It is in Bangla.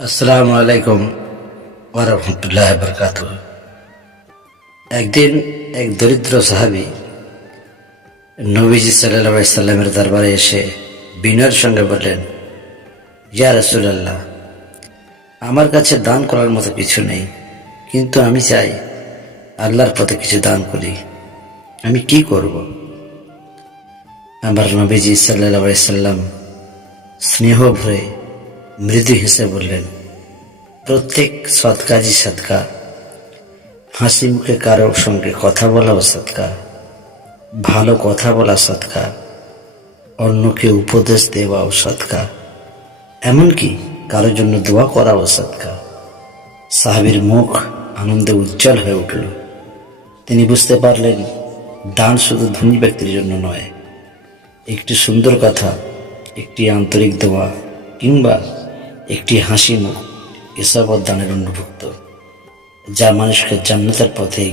আসসালামু আলাইকুম ওয়া রাহমাতুল্লাহি ওয়া বারাকাতুহু। একদিন এক দরিদ্র সাহাবী নবীজি সাল্লাল্লাহু আলাইহি সাল্লামের দরবারে এসে বিনয়ের সঙ্গে বললেন, ইয়া রাসূলুল্লাহ, আমার কাছে দান করার মতো কিছু নেই, কিন্তু আমি চাই আল্লাহর পথে কিছু দান করি। আমি কি করব? আমার নবীজি সাল্লাল্লাহু আলাইহি সাল্লাম স্নেহ ভরে মৃদু হেসে বললেন, প্রত্যেক সৎ কাজই সদকা। হাসি মুখে কারোর সঙ্গে কথা বলাও সদকা, ভালো কথা বলা সদকা, অন্যকে উপদেশ দেওয়াও সদকা, এমনকি কারোর জন্য দোয়া করাও সদকা। সাহাবীর মুখ আনন্দে উজ্জ্বল হয়ে উঠল। তিনি বুঝতে পারলেন, দান শুধু ধনী ব্যক্তির জন্য নয়, একটি সুন্দর কথা, একটি আন্তরিক দোয়া কিংবা একটি হাসি মুখ এসব দানের অন্তর্ভুক্ত, যা মানুষকে জান্নাতের পথে